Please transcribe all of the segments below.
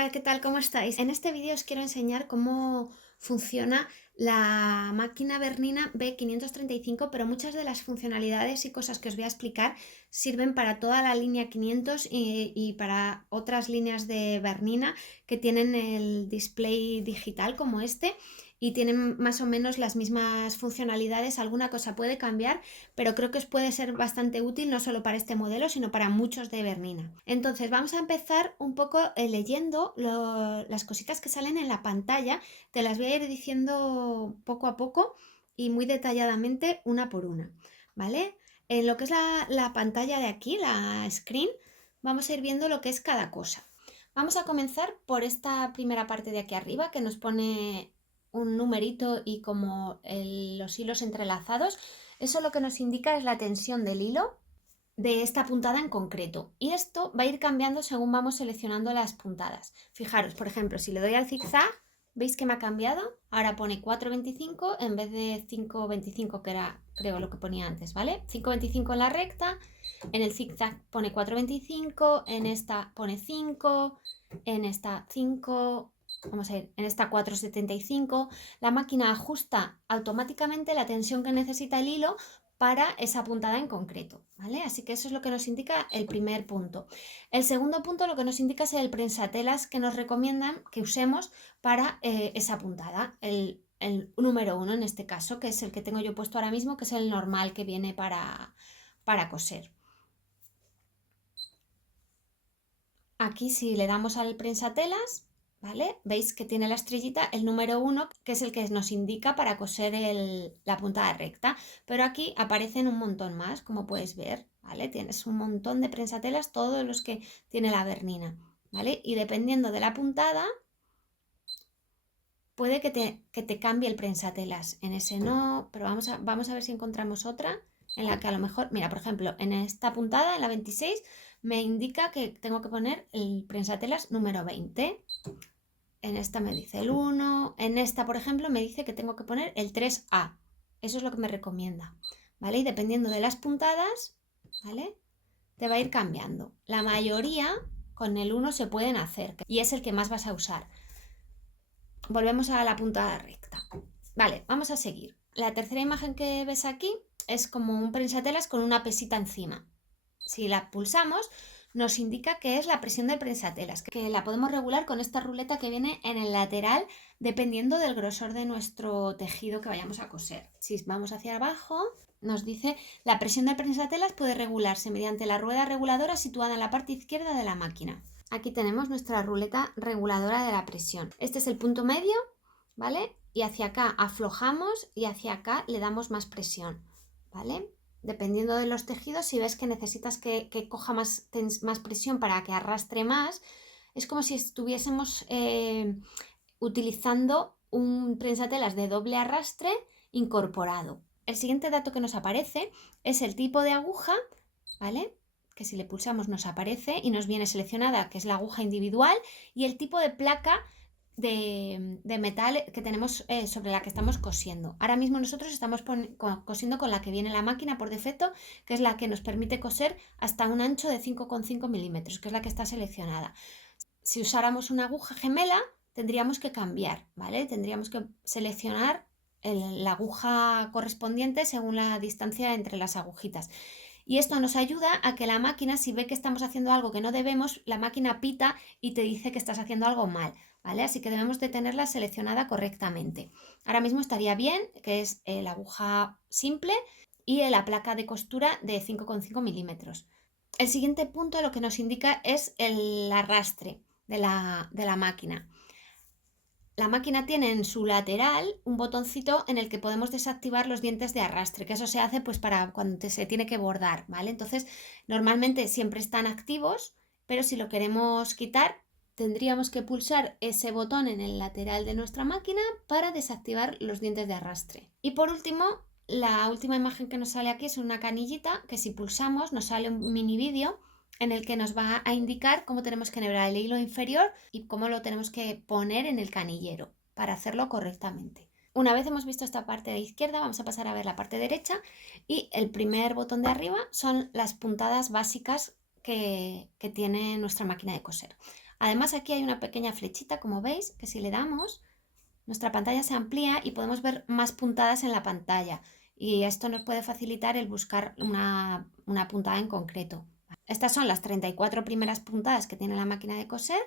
Hola, ¿qué tal? ¿Cómo estáis? En este vídeo os quiero enseñar cómo funciona la máquina Bernina B535, pero muchas de las funcionalidades y cosas que os voy a explicar sirven para toda la línea 500 y para otras líneas de Bernina que tienen el display digital como este y tienen más o menos las mismas funcionalidades. Alguna cosa puede cambiar, pero creo que os puede ser bastante útil no solo para este modelo, sino para muchos de Bernina. Entonces vamos a empezar un poco leyendo las cositas que salen en la pantalla. Te las voy a ir diciendo poco a poco y muy detalladamente una por una, ¿vale? En lo que es la pantalla de aquí, la screen, vamos a ir viendo lo que es cada cosa. Vamos a comenzar por esta primera parte de aquí arriba que nos pone un numerito y como los hilos entrelazados. Eso lo que nos indica es la tensión del hilo de esta puntada en concreto, y esto va a ir cambiando según vamos seleccionando las puntadas. Fijaros, por ejemplo, si le doy al zigzag, ¿veis que me ha cambiado? Ahora pone 4,25 en vez de 5,25 que era, creo, lo que ponía antes, ¿vale? 5,25 en la recta, en el zigzag pone 4,25, en esta pone 5, en esta 5, vamos a ir, en esta 4,75. La máquina ajusta automáticamente la tensión que necesita el hilo para esa puntada en concreto, ¿vale? Así que eso es lo que nos indica el primer punto. El segundo punto lo que nos indica es el prensatelas que nos recomiendan que usemos para esa puntada, el número 1 en este caso, que es el que tengo yo puesto ahora mismo, que es el normal que viene para coser. Aquí si le damos al prensatelas, ¿vale? Veis que tiene la estrellita, el número 1, que es el que nos indica para coser la puntada recta, pero aquí aparecen un montón más, como puedes ver, ¿vale? Tienes un montón de prensatelas, todos los que tiene la Bernina, ¿vale? Y dependiendo de la puntada, puede que te cambie el prensatelas. En ese no, pero vamos a ver si encontramos otra en la que a lo mejor, mira, por ejemplo, en esta puntada, en la 26, me indica que tengo que poner el prensatelas número 20. En esta me dice el 1. En esta, por ejemplo, me dice que tengo que poner el 3A. Eso es lo que me recomienda, ¿vale? Y dependiendo de las puntadas, ¿vale? Te va a ir cambiando. La mayoría con el 1 se pueden hacer y es el que más vas a usar. Volvemos a la puntada recta. Vale, vamos a seguir. La tercera imagen que ves aquí es como un prensatelas con una pesita encima. Si la pulsamos, nos indica que es la presión del prensatelas, que la podemos regular con esta ruleta que viene en el lateral dependiendo del grosor de nuestro tejido que vayamos a coser. Si vamos hacia abajo, nos dice la presión del prensatelas puede regularse mediante la rueda reguladora situada en la parte izquierda de la máquina. Aquí tenemos nuestra ruleta reguladora de la presión. Este es el punto medio, ¿vale? Y hacia acá aflojamos y hacia acá le damos más presión, ¿vale? Dependiendo de los tejidos, si ves que necesitas que coja más presión para que arrastre más, es como si estuviésemos utilizando un prensatelas de doble arrastre incorporado. El siguiente dato que nos aparece es el tipo de aguja, ¿vale? Que si le pulsamos nos aparece y nos viene seleccionada, que es la aguja individual, y el tipo de placa de metal que tenemos sobre la que estamos cosiendo. Ahora mismo nosotros estamos cosiendo con la que viene la máquina por defecto, que es la que nos permite coser hasta un ancho de 5,5 milímetros, que es la que está seleccionada. Si usáramos una aguja gemela, tendríamos que cambiar, ¿vale? Tendríamos que seleccionar la aguja correspondiente según la distancia entre las agujitas. Y esto nos ayuda a que la máquina, si ve que estamos haciendo algo que no debemos, la máquina pita y te dice que estás haciendo algo mal, ¿vale? Así que debemos de tenerla seleccionada correctamente. Ahora mismo estaría bien, que es la aguja simple y la placa de costura de 5,5 milímetros. El siguiente punto lo que nos indica es el arrastre de la máquina. La máquina tiene en su lateral un botoncito en el que podemos desactivar los dientes de arrastre, que eso se hace pues para cuando se tiene que bordar, ¿vale? Entonces, normalmente siempre están activos, pero si lo queremos quitar, tendríamos que pulsar ese botón en el lateral de nuestra máquina para desactivar los dientes de arrastre. Y por último, la última imagen que nos sale aquí es una canillita que si pulsamos nos sale un mini vídeo en el que nos va a indicar cómo tenemos que enhebrar el hilo inferior y cómo lo tenemos que poner en el canillero para hacerlo correctamente. Una vez hemos visto esta parte de izquierda, vamos a pasar a ver la parte derecha, y el primer botón de arriba son las puntadas básicas que tiene nuestra máquina de coser. Además aquí hay una pequeña flechita, como veis, que si le damos, nuestra pantalla se amplía y podemos ver más puntadas en la pantalla. Y esto nos puede facilitar el buscar una puntada en concreto. Estas son las 34 primeras puntadas que tiene la máquina de coser,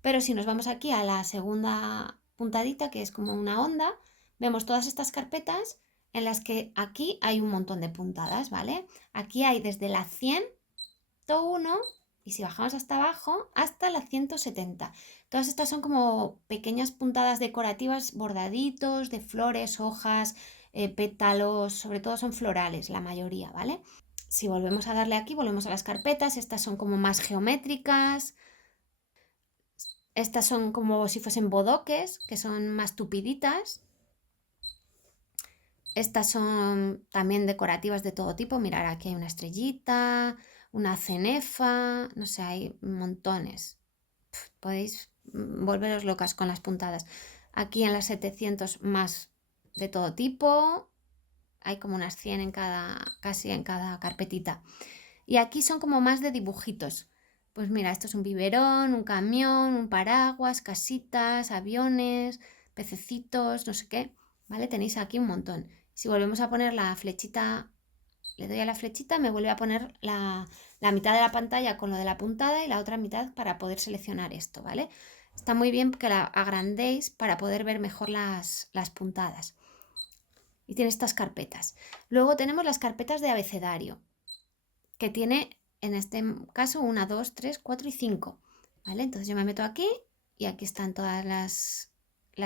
pero si nos vamos aquí a la segunda puntadita, que es como una onda, vemos todas estas carpetas en las que aquí hay un montón de puntadas, ¿vale? Aquí hay desde la 101 y si bajamos hasta abajo, hasta la 170. Todas estas son como pequeñas puntadas decorativas, bordaditos de flores, hojas, pétalos, sobre todo son florales la mayoría, ¿vale? Si volvemos a darle aquí, volvemos a las carpetas, estas son como más geométricas, estas son como si fuesen bodoques, que son más tupiditas. Estas son también decorativas de todo tipo, mirad, aquí hay una estrellita, una cenefa, no sé, hay montones. Podéis volveros locas con las puntadas. Aquí en las 700 más de todo tipo, hay como unas 100 en casi en cada carpetita. Y aquí son como más de dibujitos. Pues mira, esto es un biberón, un camión, un paraguas, casitas, aviones, pececitos, no sé qué, ¿vale? Tenéis aquí un montón. Si volvemos a poner la flechita, le doy a la flechita, me vuelve a poner la mitad de la pantalla con lo de la puntada y la otra mitad para poder seleccionar esto, ¿vale? Está muy bien que la agrandéis para poder ver mejor las puntadas. Y tiene estas carpetas. Luego tenemos las carpetas de abecedario, que tiene en este caso 1, 2, 3, 4 y 5. ¿Vale? Entonces yo me meto aquí y aquí están todas las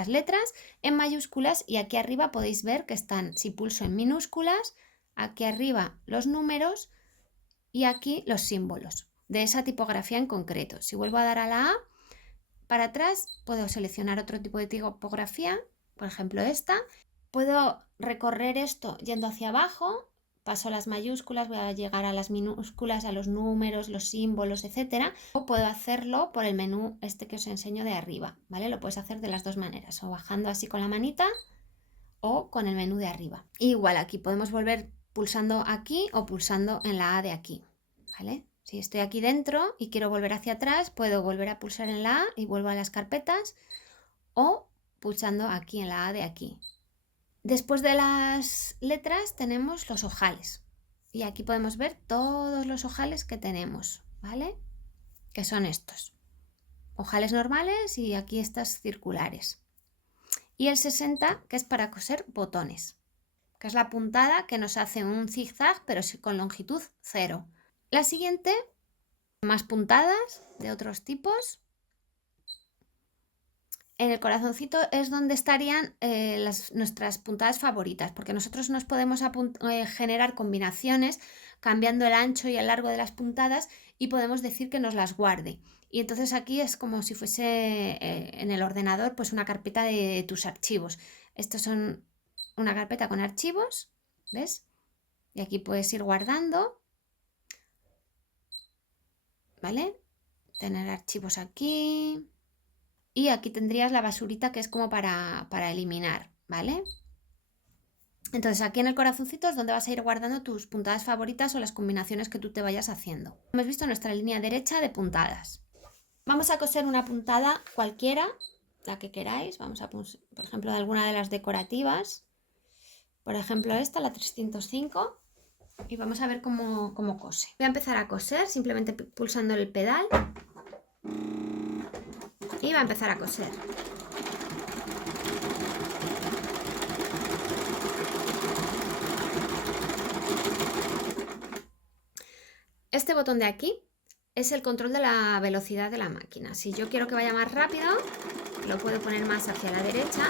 letras en mayúsculas y aquí arriba podéis ver que están, si pulso en minúsculas, aquí arriba los números y aquí los símbolos de esa tipografía en concreto. Si vuelvo a dar a la A, para atrás puedo seleccionar otro tipo de tipografía, por ejemplo esta. Puedo recorrer esto yendo hacia abajo, paso a las mayúsculas, voy a llegar a las minúsculas, a los números, los símbolos, etcétera. O puedo hacerlo por el menú este que os enseño de arriba, ¿vale? Lo puedes hacer de las dos maneras, o bajando así con la manita o con el menú de arriba. Igual aquí podemos volver pulsando aquí o pulsando en la A de aquí, ¿vale? Si estoy aquí dentro y quiero volver hacia atrás, puedo volver a pulsar en la A y vuelvo a las carpetas o pulsando aquí en la A de aquí. Después de las letras tenemos los ojales y aquí podemos ver todos los ojales que tenemos, ¿vale? Que son estos. Ojales normales y aquí estas circulares. Y el 60, que es para coser botones, que es la puntada que nos hace un zigzag pero con longitud 0. La siguiente, más puntadas de otros tipos. En el corazoncito es donde estarían nuestras puntadas favoritas, porque nosotros nos podemos generar combinaciones cambiando el ancho y el largo de las puntadas y podemos decir que nos las guarde. Y entonces aquí es como si fuese en el ordenador pues una carpeta de tus archivos. Estos son una carpeta con archivos, ¿ves? Y aquí puedes ir guardando, ¿vale? Tener archivos aquí. Y aquí tendrías la basurita que es como para eliminar, ¿vale? Entonces aquí en el corazoncito es donde vas a ir guardando tus puntadas favoritas o las combinaciones que tú te vayas haciendo. Hemos visto nuestra línea derecha de puntadas. Vamos a coser una puntada cualquiera, la que queráis. Vamos a, por ejemplo, de alguna de las decorativas. Por ejemplo esta, la 305. Y vamos a ver cómo cose. Voy a empezar a coser simplemente pulsando el pedal. Y va a empezar a coser. Este botón de aquí es el control de la velocidad de la máquina. Si yo quiero que vaya más rápido, lo puedo poner más hacia la derecha.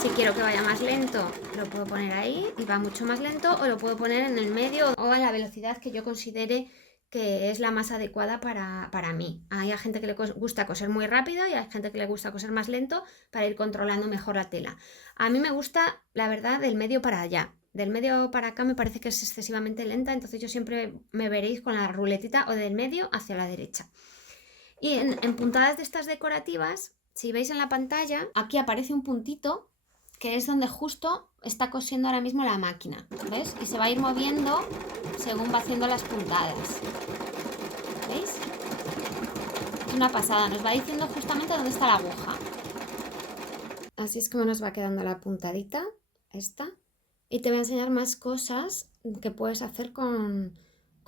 Si quiero que vaya más lento, lo puedo poner ahí y va mucho más lento, o lo puedo poner en el medio o a la velocidad que yo considere que es la más adecuada para mí. Hay gente que le gusta coser muy rápido y hay gente que le gusta coser más lento para ir controlando mejor la tela. A mí me gusta, la verdad, del medio para allá. Del medio para acá me parece que es excesivamente lenta, entonces yo siempre me veréis con la ruletita o del medio hacia la derecha. Y en puntadas de estas decorativas, si veis en la pantalla, aquí aparece un puntito que es donde justo está cosiendo ahora mismo la máquina, ¿ves? Y se va a ir moviendo según va haciendo las puntadas, ¿veis? Es una pasada, nos va diciendo justamente dónde está la aguja. Así es como nos va quedando la puntadita, esta. Y te voy a enseñar más cosas que puedes hacer con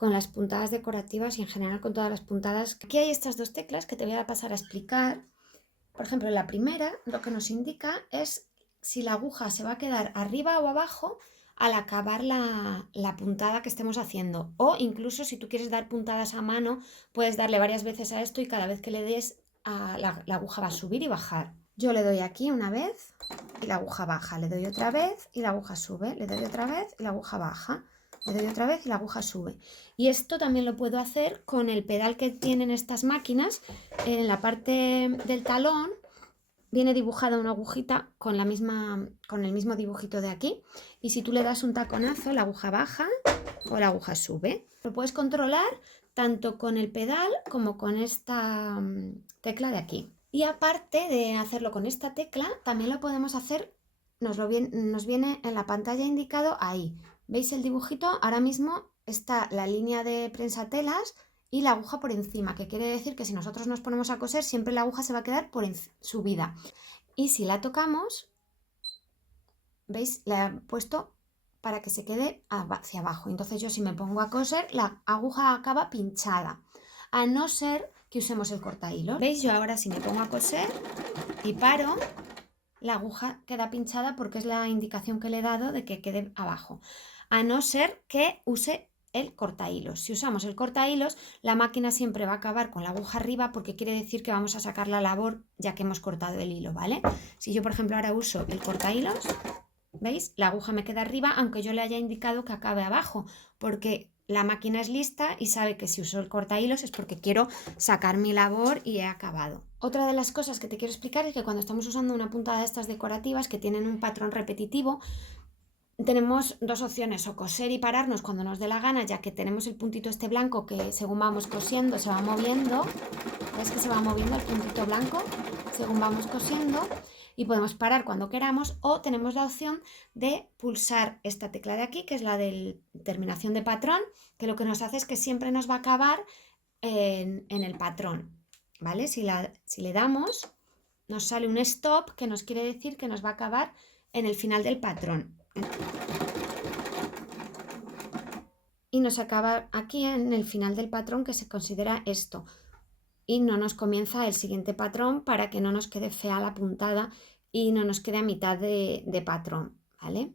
las puntadas decorativas y en general con todas las puntadas. Aquí hay estas dos teclas que te voy a pasar a explicar. Por ejemplo, la primera lo que nos indica es si la aguja se va a quedar arriba o abajo al acabar la puntada que estemos haciendo. O incluso si tú quieres dar puntadas a mano, puedes darle varias veces a esto y cada vez que le des la aguja va a subir y bajar. Yo le doy aquí una vez y la aguja baja, le doy otra vez y la aguja sube, le doy otra vez y la aguja baja, le doy otra vez y la aguja sube. Y esto también lo puedo hacer con el pedal que tienen estas máquinas. En la parte del talón viene dibujada una agujita con el mismo dibujito de aquí. Y si tú le das un taconazo, la aguja baja o la aguja sube. Lo puedes controlar tanto con el pedal como con esta tecla de aquí. Y aparte de hacerlo con esta tecla, también lo podemos hacer, nos viene en la pantalla indicado ahí. ¿Veis el dibujito? Ahora mismo está la línea de prensatelas y la aguja por encima, que quiere decir que si nosotros nos ponemos a coser, siempre la aguja se va a quedar subida. Y si la tocamos, ¿veis? La he puesto para que se quede hacia abajo. Entonces yo si me pongo a coser, la aguja acaba pinchada, a no ser que usemos el cortahilos. ¿Veis? Yo ahora si me pongo a coser y paro, la aguja queda pinchada porque es la indicación que le he dado de que quede abajo, a no ser que use el cortahilos. Si usamos el cortahilos, la máquina siempre va a acabar con la aguja arriba porque quiere decir que vamos a sacar la labor ya que hemos cortado el hilo, ¿vale? Si yo por ejemplo ahora uso el cortahilos, ¿veis? La aguja me queda arriba aunque yo le haya indicado que acabe abajo, porque la máquina es lista y sabe que si uso el cortahilos es porque quiero sacar mi labor y he acabado. Otra de las cosas que te quiero explicar es que cuando estamos usando una puntada de estas decorativas que tienen un patrón repetitivo, tenemos dos opciones, o coser y pararnos cuando nos dé la gana, ya que tenemos el puntito este blanco que según vamos cosiendo se va moviendo. ¿Ves que se va moviendo el puntito blanco según vamos cosiendo? Y podemos parar cuando queramos, o tenemos la opción de pulsar esta tecla de aquí, que es la de terminación de patrón, que lo que nos hace es que siempre nos va a acabar en el patrón, ¿vale? Si le damos, nos sale un stop, que nos quiere decir que nos va a acabar en el final del patrón. Y nos acaba aquí en el final del patrón, que se considera esto. Y no nos comienza el siguiente patrón para que no nos quede fea la puntada y no nos quede a mitad de patrón, ¿vale?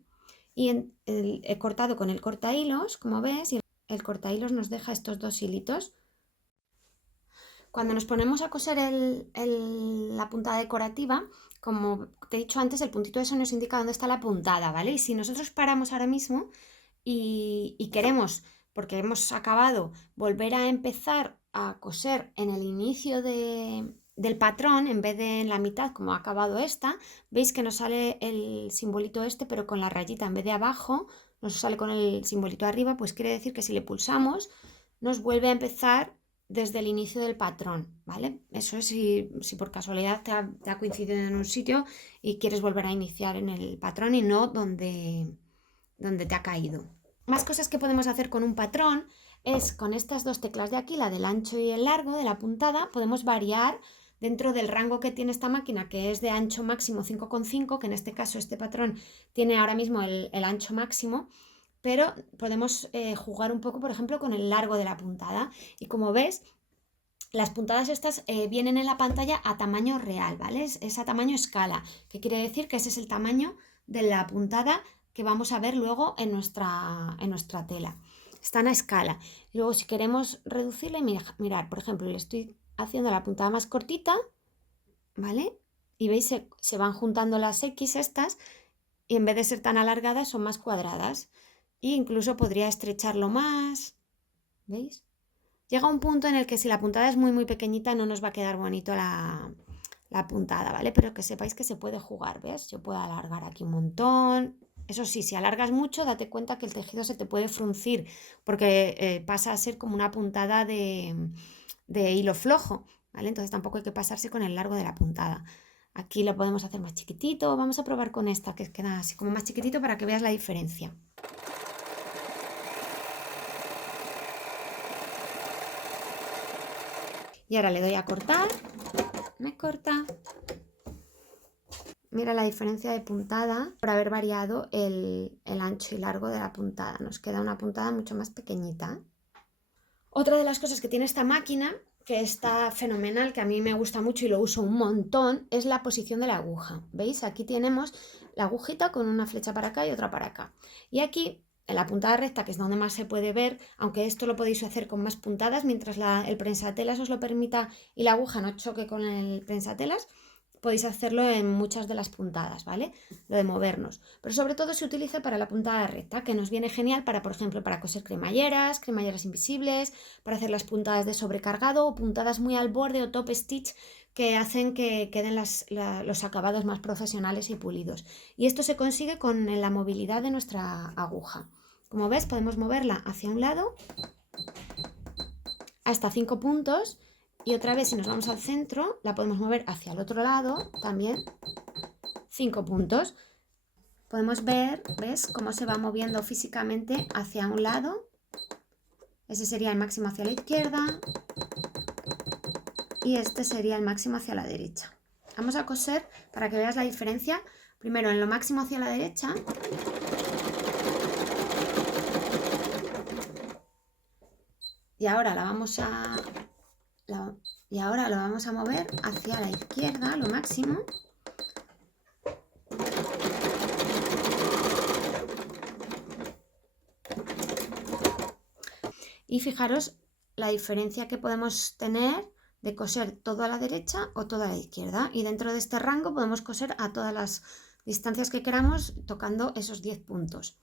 Y he cortado con el cortahilos, como ves, y el cortahilos nos deja estos dos hilitos. Cuando nos ponemos a coser la puntada decorativa, como te he dicho antes, el puntito eso nos indica dónde está la puntada, ¿vale? Y si nosotros paramos ahora mismo y queremos, porque hemos acabado, volver a empezar a coser en el inicio del patrón, en vez de en la mitad como ha acabado esta, veis que nos sale el simbolito este, pero con la rayita en vez de abajo, nos sale con el simbolito arriba, pues quiere decir que si le pulsamos, nos vuelve a empezar desde el inicio del patrón, ¿vale? Eso es si por casualidad te ha coincidido en un sitio y quieres volver a iniciar en el patrón y no donde te ha caído. Más cosas que podemos hacer con un patrón es con estas dos teclas de aquí, la del ancho y el largo de la puntada, podemos variar dentro del rango que tiene esta máquina, que es de ancho máximo 5,5, que en este caso este patrón tiene ahora mismo el ancho máximo, pero podemos jugar un poco, por ejemplo, con el largo de la puntada. Y como ves, las puntadas estas vienen en la pantalla a tamaño real, ¿vale? Es a tamaño escala, que quiere decir que ese es el tamaño de la puntada que vamos a ver luego en nuestra tela. Están a escala. Y luego si queremos reducirla, mirad, por ejemplo, le estoy haciendo la puntada más cortita, ¿vale? Y veis, se van juntando las X estas y en vez de ser tan alargadas son más cuadradas. E incluso podría estrecharlo más, ¿veis? Llega un punto en el que si la puntada es muy muy pequeñita no nos va a quedar bonito la puntada, ¿vale? Pero que sepáis que se puede jugar, ¿ves? Yo puedo alargar aquí un montón. Eso sí, si alargas mucho, date cuenta que el tejido se te puede fruncir porque pasa a ser como una puntada de hilo flojo, ¿vale? Entonces tampoco hay que pasarse con el largo de la puntada. Aquí lo podemos hacer más chiquitito. Vamos a probar con esta que queda así como más chiquitito para que veas la diferencia. Y ahora le doy a cortar, me corta. Mira la diferencia de puntada por haber variado el ancho y largo de la puntada. Nos queda una puntada mucho más pequeñita. Otra de las cosas que tiene esta máquina, que está fenomenal, que a mí me gusta mucho y lo uso un montón, es la posición de la aguja. ¿Veis? Aquí tenemos la agujita con una flecha para acá y otra para acá. Y aquí, en la puntada recta, que es donde más se puede ver, aunque esto lo podéis hacer con más puntadas, mientras el prensatelas os lo permita y la aguja no choque con el prensatelas, podéis hacerlo en muchas de las puntadas, ¿vale? Lo de movernos. Pero sobre todo se utiliza para la puntada recta, que nos viene genial para, por ejemplo, para coser cremalleras invisibles, para hacer las puntadas de sobrecargado o puntadas muy al borde o top stitch que hacen que queden los acabados más profesionales y pulidos. Y esto se consigue con la movilidad de nuestra aguja. Como ves, podemos moverla hacia un lado hasta 5 puntos. Y otra vez, si nos vamos al centro, la podemos mover hacia el otro lado, también 5 puntos. Podemos ver, ¿ves? Cómo se va moviendo físicamente hacia un lado. Ese sería el máximo hacia la izquierda. Y este sería el máximo hacia la derecha. Vamos a coser para que veas la diferencia. Primero en lo máximo hacia la derecha. Y ahora lo vamos a mover hacia la izquierda, lo máximo. Y fijaros la diferencia que podemos tener de coser todo a la derecha o todo a la izquierda. Y dentro de este rango podemos coser a todas las distancias que queramos tocando esos 10 puntos.